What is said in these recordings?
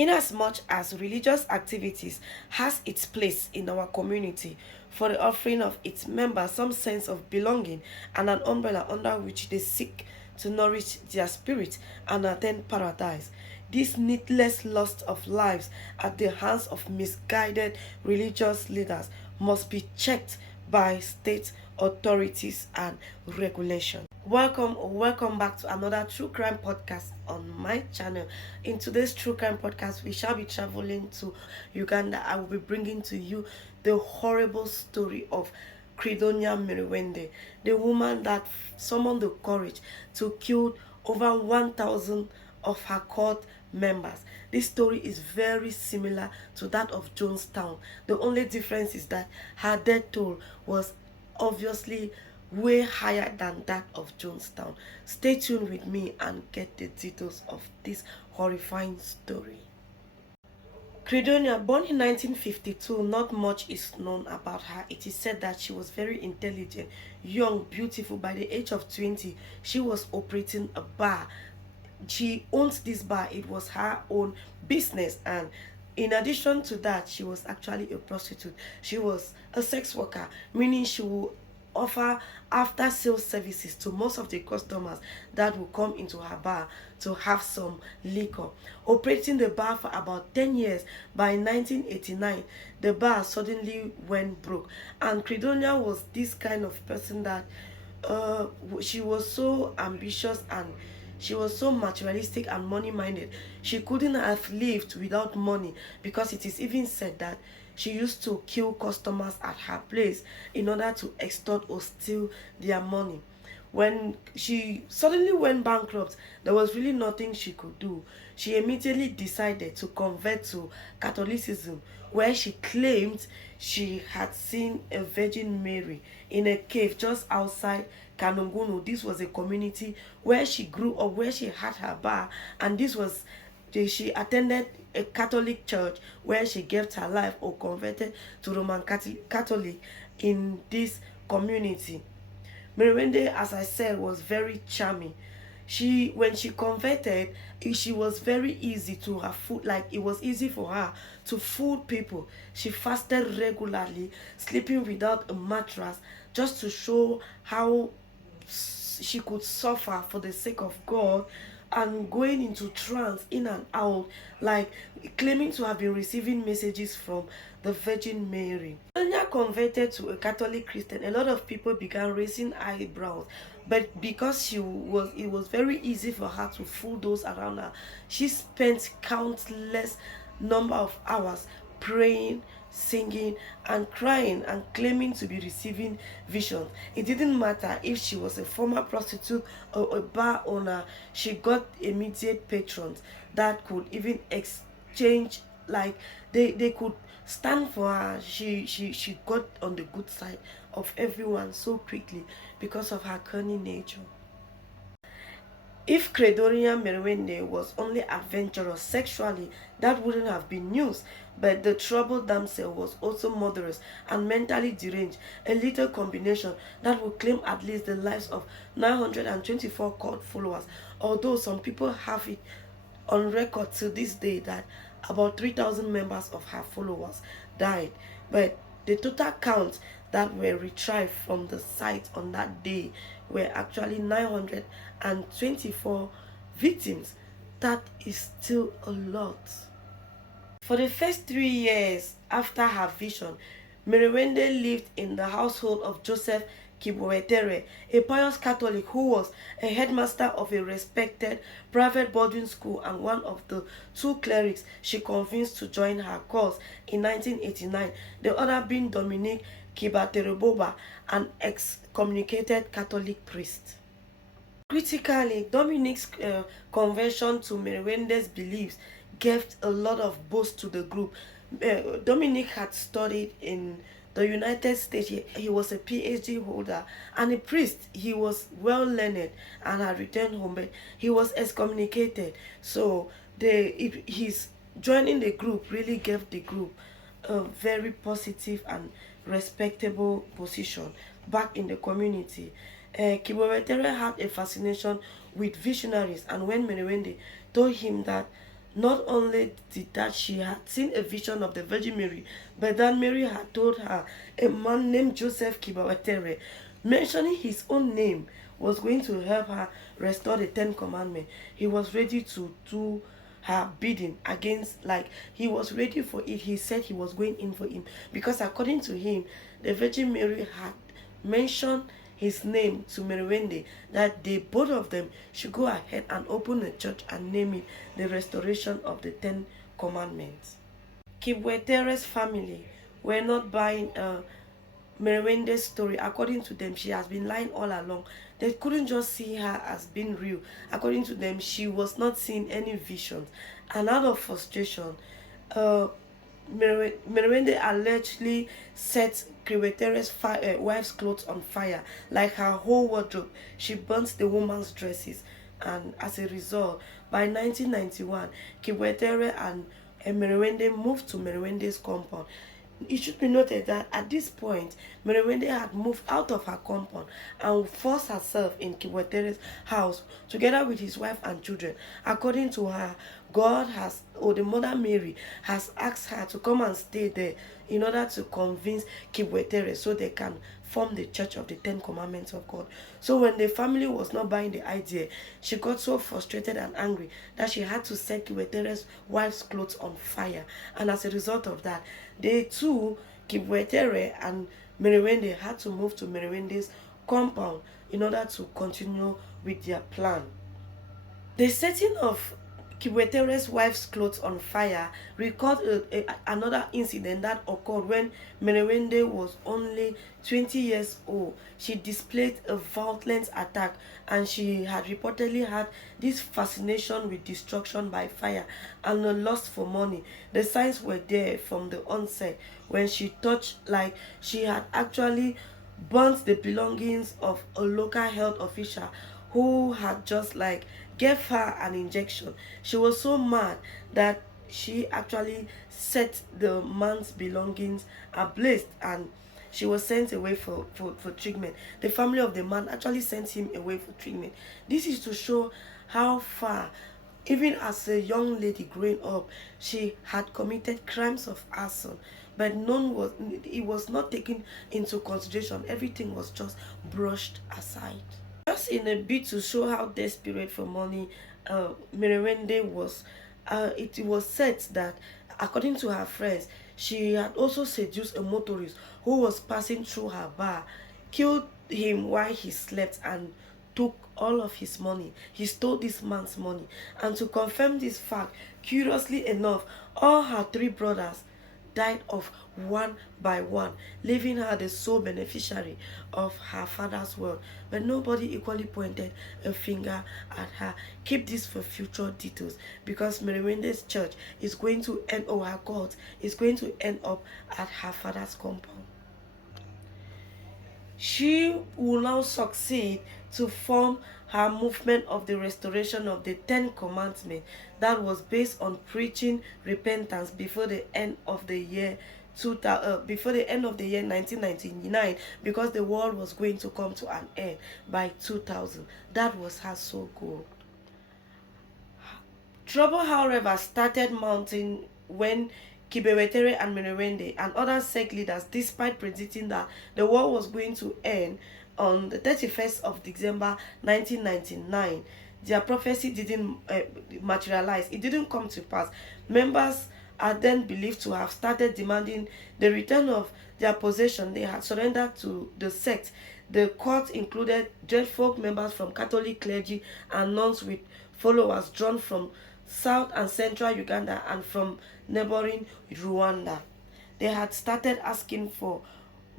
Inasmuch as religious activities has its place in our community for the offering of its members some sense of belonging and an umbrella under which they seek to nourish their spirit and attain paradise. This needless loss of lives at the hands of misguided religious leaders must be checked by state authorities and regulation. Welcome back to another true crime podcast on my channel. In today's true crime podcast, we shall be traveling to Uganda. I will be bringing to you the horrible story of Credonia Mwerinde, the woman that summoned the courage to kill over 1,000 of her court members. This story is very similar to that of Jonestown. The only difference is that her death toll was obviously way higher than that of Jonestown. Stay tuned with me and get the details of this horrifying story. Credonia, born in 1952, not much is known about her. It is said that she was very intelligent, young, beautiful. By the age of 20, she was operating a bar. She owns this bar. It was her own business, and in addition to that, she was actually a prostitute. She was a sex worker, meaning she will offer after sales services to most of the customers that will come into her bar to have some liquor. Operating the bar for about 10 years, by 1989 the bar suddenly went broke, and Credonia was this kind of person that she was so ambitious and she was so materialistic and money minded. She couldn't have lived without money, because it is even said that she used to kill customers at her place in order to extort or steal their money. When she suddenly went bankrupt, there was really nothing she could do. She immediately decided to convert to Catholicism, where she claimed she had seen a Virgin Mary in a cave just outside Kanungunu. This was a community where she grew up, where she had her bar, and this was she attended a Catholic church where she gave her life or converted to Roman Catholic in this community. Mwerinde, as I said, was very charming. When she converted, she was very easy to her food. Like, it was easy for her to fool people. She fasted regularly, sleeping without a mattress, just to show how she could suffer for the sake of God, and going into trance in and out, like claiming to have been receiving messages from the Virgin Mary. When she converted to a Catholic Christian, a lot of people began raising eyebrows, but because it was very easy for her to fool those around her. She spent countless number of hours praying, singing, and crying, and claiming to be receiving visions. It didn't matter if she was a former prostitute or a bar owner. She got immediate patrons that could even exchange, like they could stand for her. She got on the good side of everyone so quickly because of her cunning nature. If Credonia Mwerinde was only adventurous sexually, that wouldn't have been news, but the troubled damsel was also murderous and mentally deranged, a little combination that would claim at least the lives of 924 cult followers, although some people have it on record to this day that about 3,000 members of her followers died. But the total count that were retrieved from the site on that day were actually 924 victims. That is still a lot. For the first 3 years after her vision, Mwerinde lived in the household of Joseph Kiboetere, a pious Catholic who was a headmaster of a respected private boarding school and one of the two clerics she convinced to join her cause in 1989, the other being Dominique Kibatereboba, an excommunicated Catholic priest. Critically, Dominique's conversion to Mwerindes's beliefs gave a lot of boost to the group. Dominique had studied in the United States. He was a PhD holder and a priest. He was well learned and had returned home, but he was excommunicated. So his joining the group really gave the group a very positive and respectable position back in the community. Kiboetere had a fascination with visionaries, and when Mwerinde told him that Not only did that she had seen a vision of the Virgin Mary, but that Mary had told her a man named Joseph Kibawetere, mentioning his own name, was going to help her restore the Ten Commandments. He was ready to do her bidding against, like, he was ready for it. He said he was going in for him because according to him, the Virgin Mary had mentioned his name to Mwerinde, that they both of them should go ahead and open a church and name it the Restoration of the Ten Commandments. Kibwetere's family were not buying Mwerende's story. According to them, she has been lying all along. They couldn't just see her as being real. According to them, she was not seeing any visions. And out of frustration, uh, Mwerinde allegedly set Credonia's wife's clothes on fire, like her whole wardrobe. She burnt the woman's dresses, and as a result, by 1991, Credonia and Mwerinde moved to Mwerende's compound. It should be noted that at this point, Mwerinde had moved out of her compound and forced herself in Kibwetere's house together with his wife and children. According to her, God has, or the Mother Mary, has asked her to come and stay there in order to convince Kibwetere so they can form the Church of the Ten Commandments of God. So when the family was not buying the idea, she got so frustrated and angry that she had to set Kibwetere's wife's clothes on fire. And as a result of that, they too, Kibwetere and Mwerinde, had to move to Mwerende's compound in order to continue with their plan. The setting of Kibwetere's wife's clothes on fire recalled another incident that occurred when Mwerinde was only 20 years old. She displayed a violent attack, and she had reportedly had this fascination with destruction by fire and a lust for money. The signs were there from the onset when she touched, like she had actually burnt the belongings of a local health official who had just like gave her an injection. She was so mad that she actually set the man's belongings ablaze, and she was sent away for treatment. The family of the man actually sent him away for treatment. This is to show how far, even as a young lady growing up, she had committed crimes of arson, but none was, it was not taken into consideration. Everything was just brushed aside. Just in a bit to show how desperate for money Mwerinde was, it was said that, according to her friends, she had also seduced a motorist who was passing through her bar, killed him while he slept, and took all of his money. He stole this man's money. And to confirm this fact, curiously enough, all her three brothers died off one by one, leaving her the sole beneficiary of her father's wealth. But nobody equally pointed a finger at her. Keep this for future details, because Mwerende's church is going to end, or her cult is going to end up at her father's compound. She will now succeed to form her movement of the restoration of the Ten Commandments that was based on preaching repentance before the end of the year 1999, because the world was going to come to an end by 2000. That was her sole goal. Trouble, however, started mounting when Kibwetere and Mwerinde and other sect leaders, despite predicting that the war was going to end on the 31st of December 1999, their prophecy didn't materialize. It didn't come to pass. Members are then believed to have started demanding the return of their possession they had surrendered to the sect. The court included dreadful members from Catholic clergy and nuns with followers drawn from South and Central Uganda and from neighboring Rwanda. They had started asking for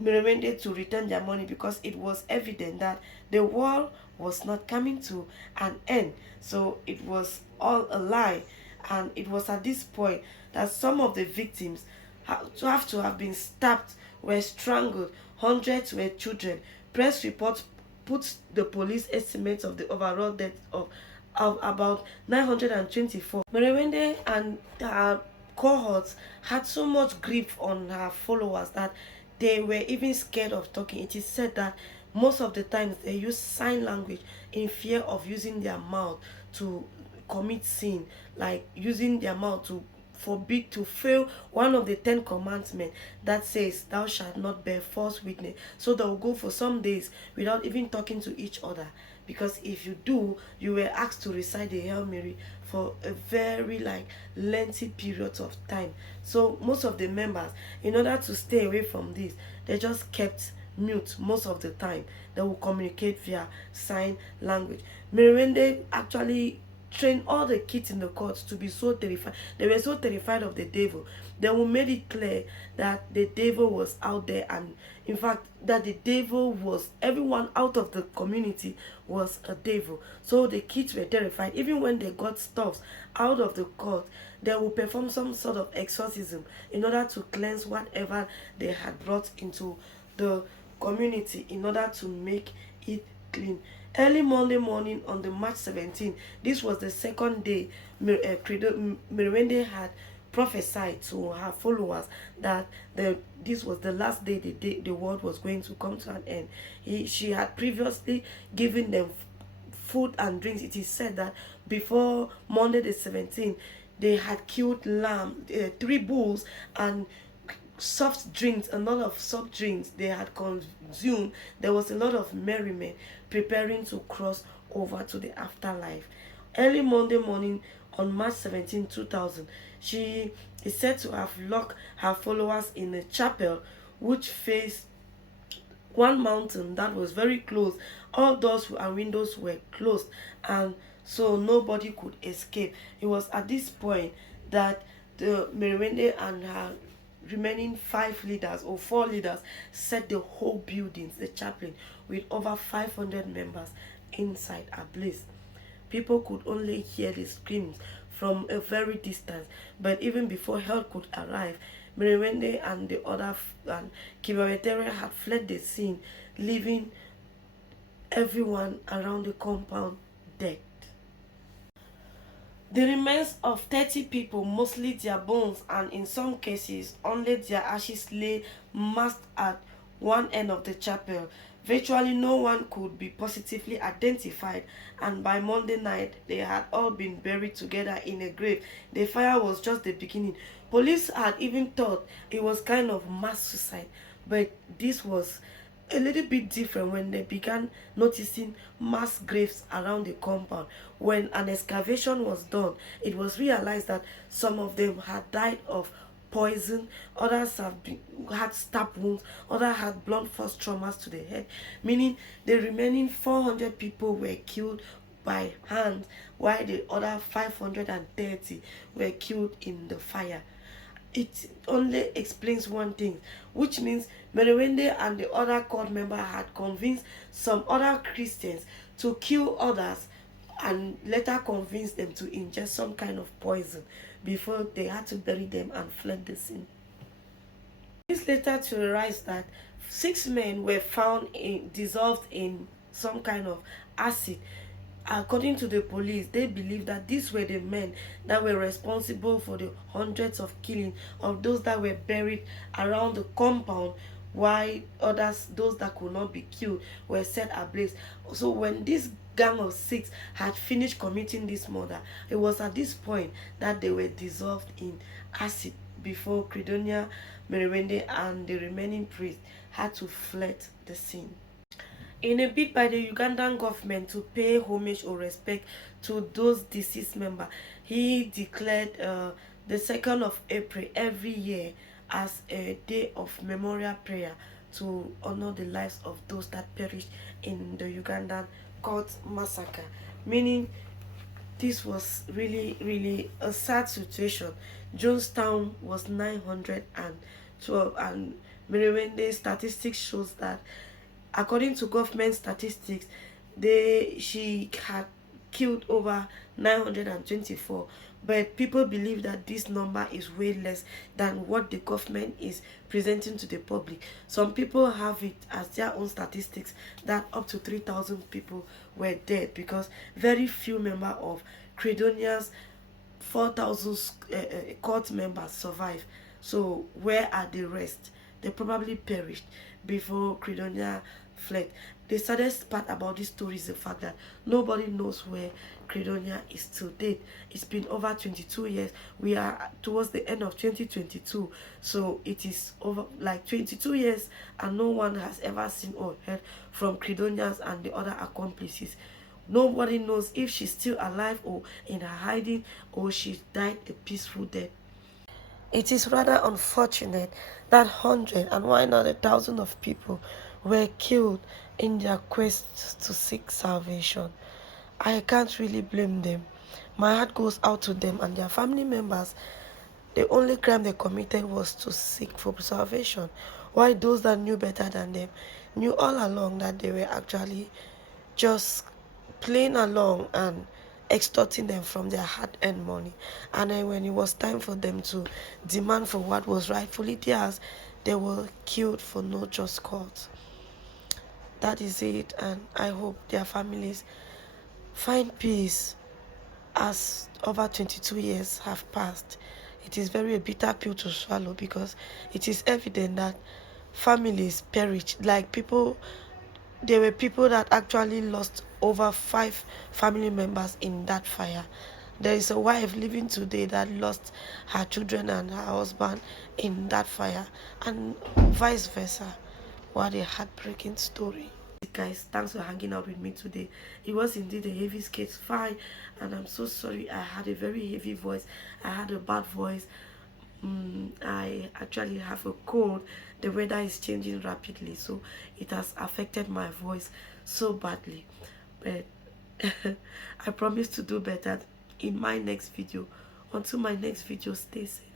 Mwerinde to return their money because it was evident that the war was not coming to an end. So it was all a lie. And it was at this point that some of the victims have to have been stabbed, were strangled, hundreds were children. Press reports put the police estimates of the overall death of about 924. Mwerinde and her cohorts had so much grip on her followers that they were even scared of talking. It is said that most of the times they use sign language in fear of using their mouth to commit sin, like using their mouth to forbid to fail one of the 10 commandments that says thou shalt not bear false witness. So they'll go for some days without even talking to each other, because if you do, you were asked to recite the Hail Mary for a very like lengthy period of time. So most of the members, in order to stay away from this, they just kept mute most of the time. They will communicate via sign language. Mwerinde actually trained all the kids in the court to be so terrified. They were so terrified of the devil. They will made it clear that the devil was out there, and in fact that the devil was, everyone out of the community was a devil. So the kids were terrified. Even when they got stuffs out of the court, they will perform some sort of exorcism in order to cleanse whatever they had brought into the community, in order to make it clean. Early Monday morning on the March 17, this was the second day Mwerinde had prophesied to her followers that this was the last day the world was going to come to an end. She had previously given them food and drinks. It is said that before Monday the 17th, they had killed lamb, 3 bulls, and soft drinks, a lot of soft drinks they had consumed. There was a lot of merriment preparing to cross over to the afterlife. Early Monday morning on March 17, 2000, she is said to have locked her followers in a chapel which faced one mountain that was very close. All doors and windows were closed, and so nobody could escape. It was at this point that the Mwerinde and her remaining 5 leaders or 4 leaders set the whole buildings, the chaplain, with over 500 members inside ablaze. People could only hear the screams from a very distance, but even before help could arrive, Mwerinde and the other and Kibawetere had fled the scene, leaving everyone around the compound dead. The remains of 30 people, mostly their bones and in some cases only their ashes, lay massed at one end of the chapel. Virtually no one could be positively identified, and by Monday night they had all been buried together in a grave. The fire was just the beginning. Police had even thought it was kind of mass suicide, but this was a little bit different when they began noticing mass graves around the compound. When an excavation was done, it was realized that some of them had died of poison, others had stab wounds, others had blunt force traumas to the head, meaning the remaining 400 people were killed by hand, while the other 530 were killed in the fire. It only explains one thing, which means Mwerinde and the other court member had convinced some other Christians to kill others, and later convinced them to ingest some kind of poison before they had to bury them and fled the scene. This later theorized that 6 men were found dissolved in some kind of acid. According to the police, they believe that these were the men that were responsible for the hundreds of killings of those that were buried around the compound, while others, those that could not be killed, were set ablaze. So when this gang of 6 had finished committing this murder, it was at this point that they were dissolved in acid before Credonia Mwerinde and the remaining priests had to flee the scene. In a bid by the Ugandan government to pay homage or respect to those deceased members, he declared the 2nd of April every year as a day of memorial prayer to honor the lives of those that perished in the Ugandan court massacre. Meaning, this was really a sad situation. Jonestown was 912, and Mwerinde statistics shows that according to government statistics, she had killed over 924, but people believe that this number is way less than what the government is presenting to the public. Some people have it as their own statistics that up to 3,000 people were dead, because very few members of Credonia's 4,000 court members survived. So where are the rest? they probably perished before Credonia fled. The saddest part about this story is the fact that nobody knows where Credonia is to date. It's been over 22 years. We are towards the end of 2022, so it is over like 22 years, and no one has ever seen or heard from Credonians and the other accomplices. Nobody knows if she's still alive or in her hiding, or she died a peaceful death. It is rather unfortunate that hundreds and why not a thousand of people were killed in their quest to seek salvation. I can't really blame them. My heart goes out to them and their family members. The only crime they committed was to seek for salvation, while those that knew better than them knew all along that they were actually just playing along and extorting them from their hard-earned money. And then when it was time for them to demand for what was rightfully theirs, they were killed for no just cause. That is it, and I hope their families find peace as over 22 years have passed. It is very a bitter pill to swallow, because it is evident that families perished. Like people, there were people that actually lost over 5 family members in that fire. There is a wife living today that lost her children and her husband in that fire, and vice versa. What a heartbreaking story. Guys, thanks for hanging out with me today. It was indeed a heavy skate fine, and I'm so sorry I had a very heavy voice. I had a bad voice. I actually have a cold. The weather is changing rapidly, so it has affected my voice so badly, but I promise to do better in my next video. Until my next video, stay safe.